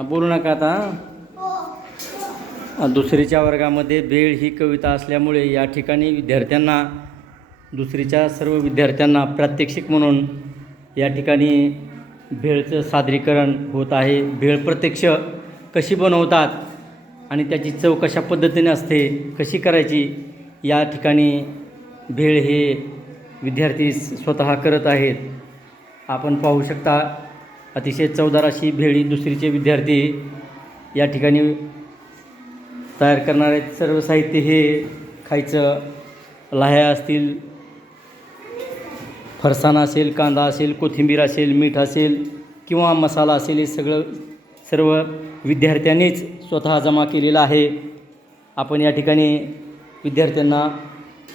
बोलू नका आता. दुसरीच्या वर्गामध्ये भेळ ही कविता असल्यामुळे या ठिकाणी विद्यार्थ्यांना, दुसरीच्या सर्व विद्यार्थ्यांना प्रात्यक्षिक म्हणून या ठिकाणी भेळचं सादरीकरण होत आहे. भेळ प्रत्यक्ष कशी बनवतात आणि त्याची चव कशा पद्धतीने असते, कशी करायची, या ठिकाणी भेळ हे विद्यार्थी स्वतः करत आहेत. आपण पाहू शकता अतिशय चवदार अशी भेळी दुसरीचे विद्यार्थी या ठिकाणी तयार करणार आहेत. सर्व साहित्य हे खायचं, लाह्या असतील, फरसाण असेल, कांदा असेल, कोथिंबीर असेल, मीठ असेल किंवा मसाला असेल, हे सर्व विद्यार्थ्यांनीच स्वतः जमा केलेलं आहे. आपण या ठिकाणी विद्यार्थ्यांना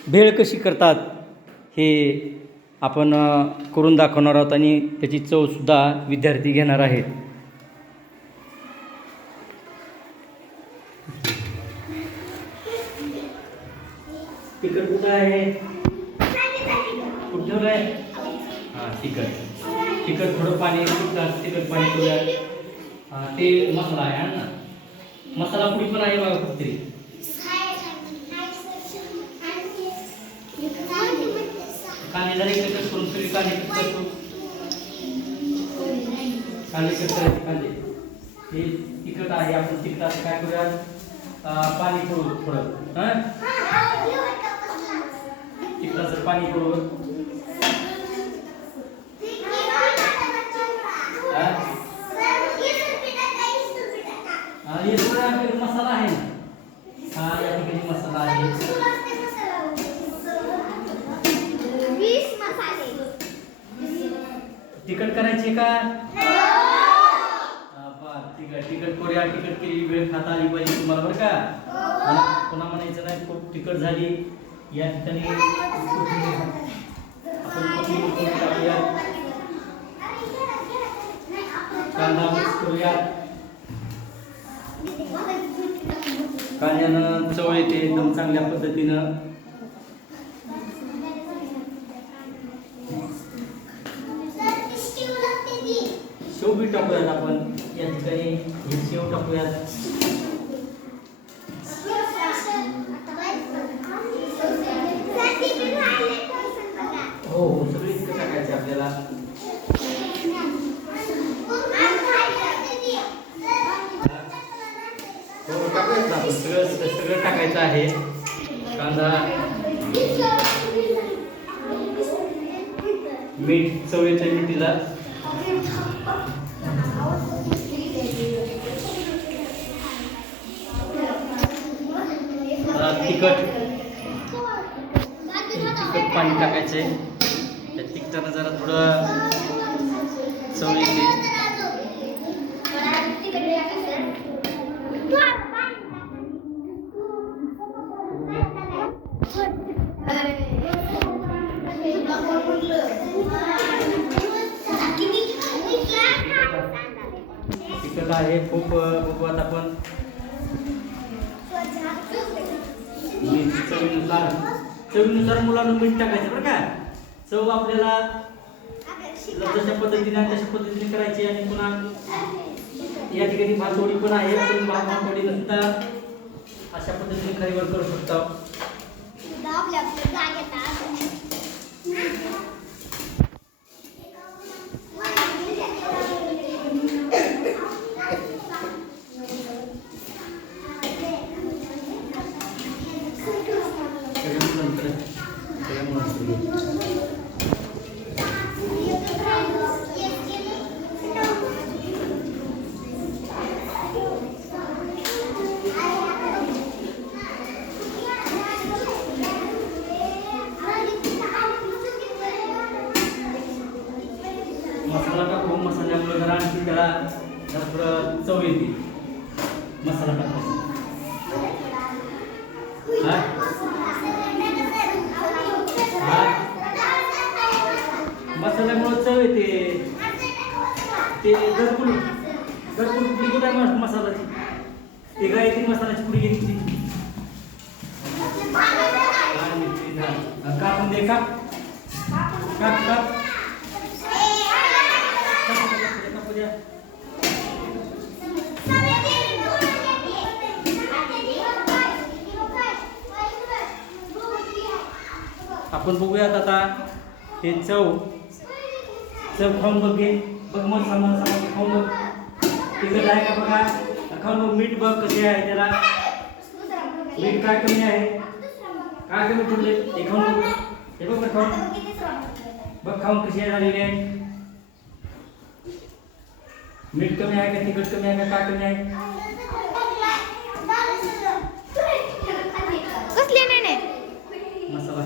भेळ कशी करतात हे आपण करून दाखवणार आहोत आणि त्याची चवसुद्धा विद्यार्थी घेणार आहेत. तिखट कुठं आहे? कुठं आहे? हां, तिखट थोडं पाणी, तिखट पाणी करूया. ते मसाला आहे ना, मसाला पुडी पण आहे बघा कुठतरी. कांदे जरा एकत्र करून सगळी कांदे करतो, कांदे कट करायचे. कांदे हे तिखट आहे. आपण तिखटाचं काय करूया, पाणी करू थोडं. हां, तिखटाचं पाणी करू. मसाला आहे ना, हा या ठिकाणी मसाला आहे. तिखट करायची का? तिखट करूया. तिखट केलेली वेळ खाता आली पाहिजे तुम्हाला, बरं का? पुन्हा म्हणायचं नाही खूप तिखट झाली. या ठिकाणी कांदा मिक्स करूया. कांद्यानं चव येते एकदम चांगल्या पद्धतीनं. शेव बी टाकूयात आपण या ठिकाणी. हे शेव टाकूयात. हो, सगळी इतकं टाकायचं आपल्याला. सगळं टाकायचं आहे. कांदा, मीठ, चवीच्या मिठीला. तिखट पाणी टाकायचे. त्या तिखटानं जरा थोडं चव येते. तिखट आहे खूप. आता आपण चवीनुसार मुलांना मीठ टाकायचं, बरं का? चव आपल्याला जशा पद्धतीने तशा पद्धतीने करायची. आणि पुन्हा या ठिकाणी भातवडी पण आहे. आपण भातवडी नसता अशा पद्धतीने खाईवर करू शकतो. मसाला टाकू. मसाल्यामुळे जरा आणखी त्याला थोडं चव येते. मसाला टाकायचा. मसाल्यामुळे चव येते. ते घरकुल पुडी कुठे आहे मसाल्याची? ते गायत्री मसाल्याची पुडी घेतली. कापून दे. काप काप काप आपण बघूयात आता हे चव खाऊन बघ घे. बघ मग सामान खाऊन बघ. तिखट आहे का बघा. खाऊन बघ. मीठ बघ कसे आहे त्याला. मीठ काय कमी आहे. काय कमी पडले हे खाऊन बघ. हे बघ खाऊन बघ. खाऊन कशी आहे झालेली आहे. मीठ कमी आहे का तिखट कमी आहे का काय कमी आहे. मसाला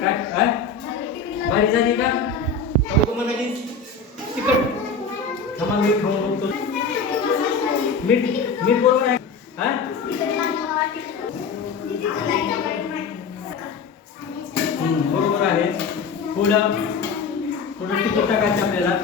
काय काय भारी झाली का. म्हणालीस तिखट. थांबा मीठ खाऊन बघतो. मीठ मीठ बरोबर आहे. हा बरोबर आहे. थोडं तिखट टाकायचं आपल्याला.